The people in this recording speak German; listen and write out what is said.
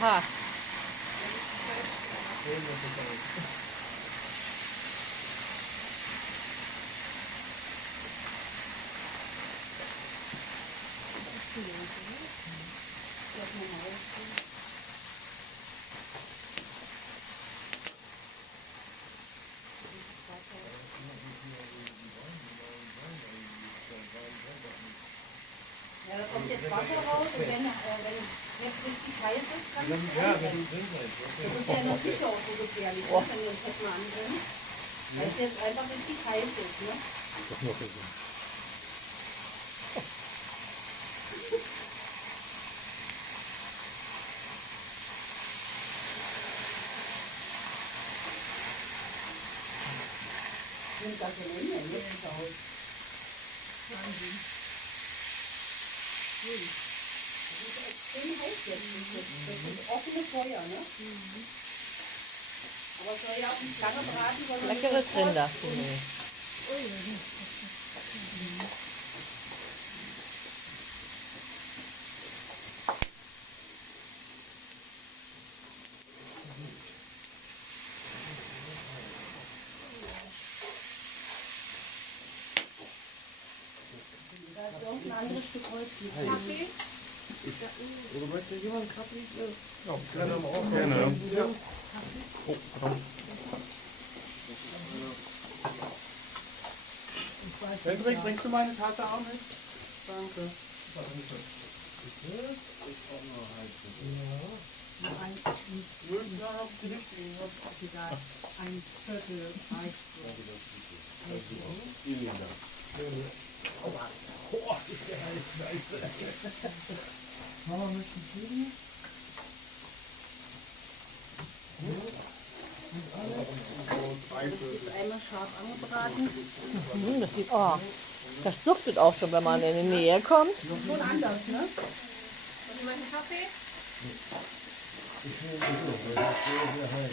Oha. Ja, da kommt jetzt Wasser raus und wenn jetzt richtig heiß ist, kann es Ja, das ist ja noch nicht auch so gefährlich, ne, wenn wir uns das mal ansehen. Weil es jetzt einfach richtig heiß ist, ne? Nimmt das in den Händen nicht aus. Das ist extrem heiß jetzt. Das ist offene Feuer, ne? Aber es soll ja auch nicht lange braten, sondern Leckeres sofort Rinderfilet. Da ist noch ein anderes Stück Holz mit. Kaffee? Oder möchte jemand Kaffee? Ja, gerne aber auch. Gerne. Ja. Oh, pardon. Hendrik, bringst du meine Tasse auch mit? Danke. Ein Viertel reicht so. Mama, möchten Sie? Das ist einmal scharf angebraten. Das sieht, oh, das duftet auch schon, wenn man in die Nähe kommt. Schon anders, ne? Und jemand einen Kaffee? Ich nehme so, weil das ist sehr heiß.